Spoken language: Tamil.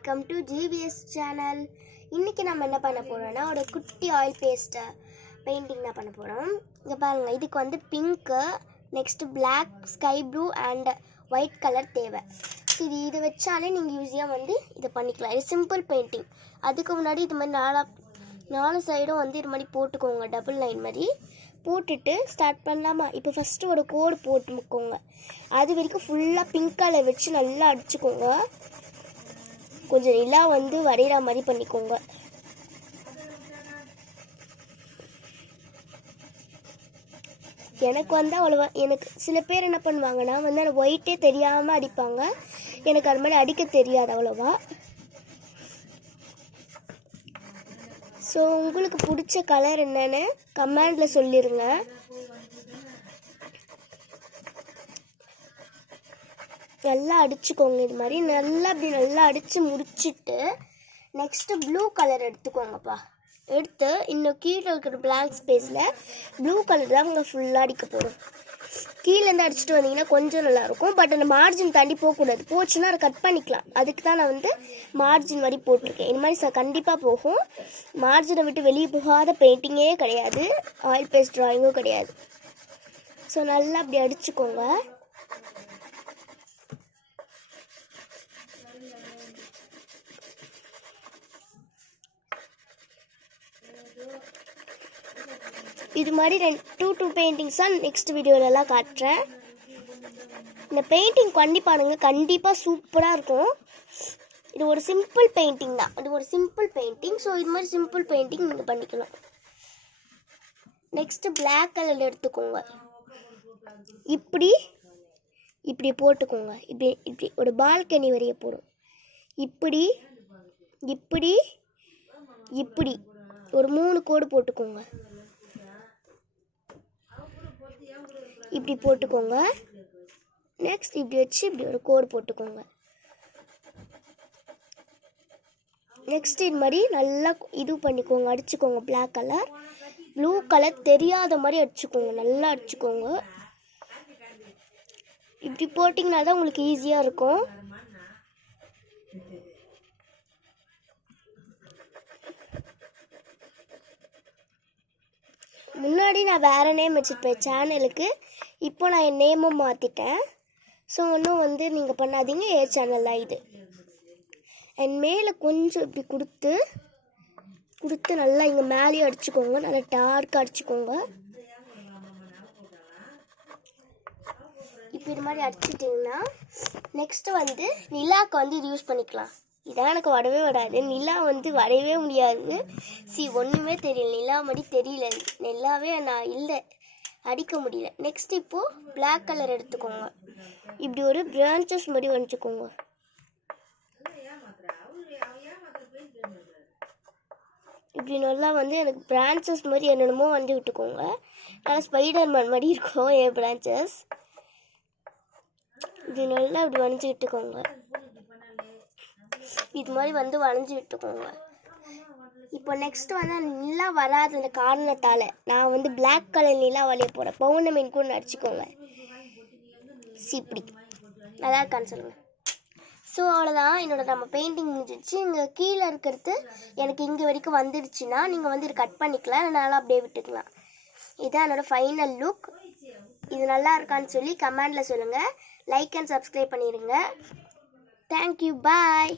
Welcome to GVS channel. இன்றைக்கி நம்ம என்ன பண்ண போகிறோம்னா ஒரு குட்டி ஆயில் பேஸ்ட்டை பெயிண்டிங் தான் பண்ண போகிறோம். இங்கே பாருங்கள், இதுக்கு வந்து pink, next black, sky blue and white colour தேவை. இதை வச்சாலே நீங்கள் ஈஸியாக வந்து இதை பண்ணிக்கலாம். இது சிம்பிள் பெயிண்டிங். அதுக்கு முன்னாடி இது மாதிரி நாலு சைடும் வந்து இது மாதிரி போட்டுக்கோங்க, டபுள் லைன் மாதிரி போட்டுட்டு ஸ்டார்ட் பண்ணலாமா? இப்போ ஃபஸ்ட்டு ஒரு கோடு போட்டுக்கோங்க. அது வரைக்கும் ஃபுல்லாக பிங்க் கலர் வச்சு நல்லா அடிச்சுக்கோங்க. கொஞ்சம் நிலா வந்து வரைகிற மாதிரி பண்ணிக்கோங்க. எனக்கு வந்து அவ்வளோவா சில பேர் என்ன பண்ணுவாங்கன்னா வந்து அந்த ஒயிட்டே தெரியாமல் அடிப்பாங்க. எனக்கு அது மாதிரி அடிக்க தெரியாது அவ்வளோவா. ஸோ உங்களுக்கு பிடிச்ச கலர் என்னன்னு கமெண்டில் சொல்லிடுங்க. நல்லா அடிச்சுக்கோங்க. இது மாதிரி நல்லா அடித்து முடிச்சுட்டு நெக்ஸ்ட்டு ப்ளூ கலர் எடுத்துக்கோங்கப்பா. எடுத்து இன்னும் கீழே இருக்கிற பிளாங்க் ஸ்பேஸில் ப்ளூ கலர் தான் உங்கள் ஃபுல்லாக அடிக்க போகிறோம். கீழேருந்து அடிச்சுட்டு வந்தீங்கன்னா கொஞ்சம் நல்லாயிருக்கும். பட் அந்த மார்ஜின் தாண்டி போகக்கூடாது. போச்சுன்னா அதை கட் பண்ணிக்கலாம். அதுக்கு தான் நான் வந்து மார்ஜின் வரி போட்டிருக்கேன். இது மாதிரி கண்டிப்பாக போகும். மார்ஜினை விட்டு வெளியே போகாத பெயிண்டிங்கே கிடையாது, ஆயில் பேஸ்ட் ட்ராயிங்கும் கிடையாது. ஸோ நல்லா அப்படி அடிச்சுக்கோங்க. இது மாதிரி 2 பெயிண்டிங்ஸாக நெக்ஸ்ட் வீடியோலலாம் காட்டுறேன். இந்த பெயிண்டிங் பண்ணி பாருங்க, கண்டிப்பாக சூப்பராக இருக்கும். இது ஒரு சிம்பிள் பெயிண்டிங் தான். இது ஒரு சிம்பிள் பெயிண்டிங். ஸோ இது மாதிரி சிம்பிள் பெயிண்டிங் நீங்கள் பண்ணிக்கலாம். நெக்ஸ்ட்டு பிளாக் கலர் எடுத்துக்கோங்க. இப்படி போட்டுக்கோங்க. இப்படி ஒரு பால்கனி வரைய போடும். இப்படி ஒரு 3 கோடு போட்டுக்கோங்க. இப்படி போட்டுக்கோங்க. நெக்ஸ்ட் இப்படி வச்சு இப்படி ஒரு கோடு போட்டுக்கோங்க. நெக்ஸ்ட் இது மாதிரி நல்லா இது பண்ணிக்கோங்க, அடிச்சுக்கோங்க. பிளாக் கலர், ப்ளூ கலர் தெரியாத மாதிரி அடிச்சுக்கோங்க. நல்லா அடிச்சுக்கோங்க. இப்படி போட்டிங்கன்னா தான் உங்களுக்கு ஈஸியாக இருக்கும். முன்னாடி நான் வேறு நேம் வச்சுருப்பேன் சேனலுக்கு. இப்போ நான் என் நேமும் மாற்றிட்டேன். ஸோ ஒன்றும் வந்து நீங்கள் பண்ணாதீங்க, என் சேனல் தான் இது. என் மேலே கொஞ்சம் இப்படி கொடுத்து நல்லா இங்கே மேலேயும் அடிச்சுக்கோங்க. நல்லா டார்க்காக அடிச்சுக்கோங்க. இப்போ இது மாதிரி அடிச்சிட்டிங்கன்னா நெக்ஸ்ட்டு வந்து நிலாவுக்கு வந்து இது யூஸ் பண்ணிக்கலாம். இதான் எனக்கு வராது. நிலா வந்து வரையவே முடியாது. ஒன்றுமே தெரியல. நிலா மாதிரி தெரியல. நிலாவே நான் இல்லை, அடிக்க முடியல. நெக்ஸ்ட் இப்போது பிளாக் கலர் எடுத்துக்கோங்க. இப்படி ஒரு பிரான்ச்சஸ் மாதிரி வரைஞ்சிக்கோங்க. இப்படி நல்லா வந்து எனக்கு பிரான்ச்சஸ் மாதிரி என்னென்னமோ வந்து விட்டுக்கோங்க. நல்லா ஸ்பைடர்மேன் மாதிரி இருக்கும் என் பிரான்ச்சஸ். இப்படி நல்லா இப்படி வரைஞ்சி விட்டுக்கோங்க. இது மாதிரி வந்து வளைஞ்சி விட்டுக்கோங்க. இப்போ நெக்ஸ்ட் வந்து நிலா வராத அந்த காரணத்தால் நான் வந்து பிளாக் கலர் நிலா வளைய போகிறேன். பௌர்ணமின்னு கூட அடிச்சுக்கோங்க. இப்படி நல்லா இருக்கான்னு சொல்லுங்கள். ஸோ அவ்வளோதான், நம்ம பெயிண்டிங் முடிஞ்சிடுச்சு. இங்கே கீழே இருக்கிறது எனக்கு இங்கே வரைக்கும் வந்துடுச்சுன்னா நீங்கள் வந்து இது கட் பண்ணிக்கலாம், நல்லா அப்படியே விட்டுக்கலாம். இதுதான் என்னோடய ஃபைனல் லுக். இது நல்லா இருக்கான்னு சொல்லி கமெண்டில் சொல்லுங்கள். லைக் அண்ட் சப்ஸ்கிரைப் பண்ணிடுங்க. தேங்க்யூ, பாய்.